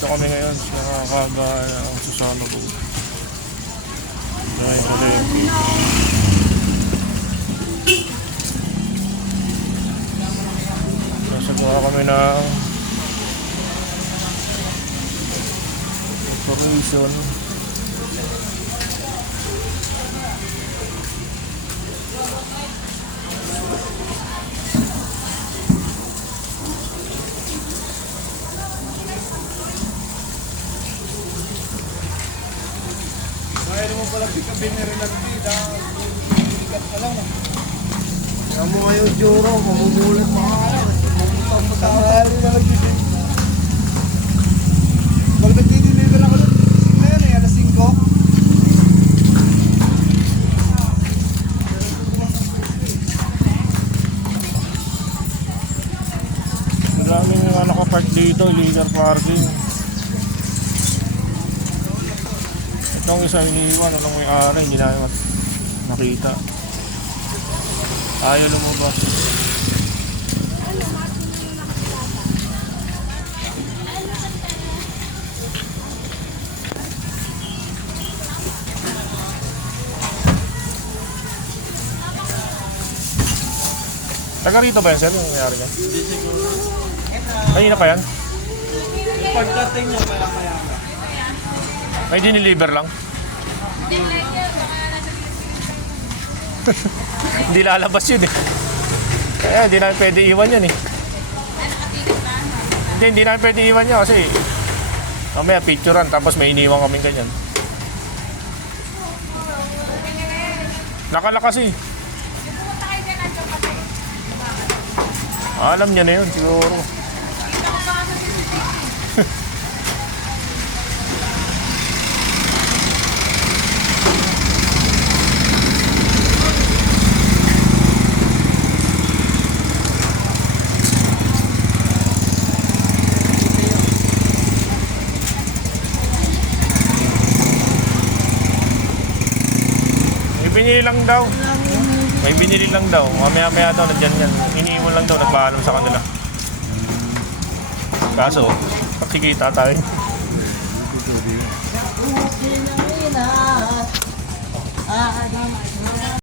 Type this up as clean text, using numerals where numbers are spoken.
Dito kami ngayon sa nakakaba ng Susano po. Dahil kami nasa gawa kami ng information. Kaya mo pala si kabinero lang dito. Ikat ka lang. Kaya mo ngayon, Juro, mamumulat mo ka. Mamutang mo sa kahali na nagdidin. Pag nagdideliver ako ng na yan eh, alas 5. Ang daming nakapark dito, illegal parking. Itong isa iniiwan, anong may-ari, hindi namin nakita. Ayaw lumabas. Taga rito ba yan, sir? Yung nangyari niya? Hindi siguro. Kanina pa yan? Pagdating niya, kaya. May diniliver lang? Hindi lalabas yun eh. Kaya hindi namin pwede iwan yan eh. Hindi namin pwede iwan yan kasi mamaya picturean tapos may iniwan kaming ganyan. Nakalakas eh. Alam niya na yun siguro. Binili lang daw. May binili lang daw. Mamaya-maya daw, nandyan yan. Iniiwan lang daw, nagpaalam sa kanila. Kaso, nakikita tayo.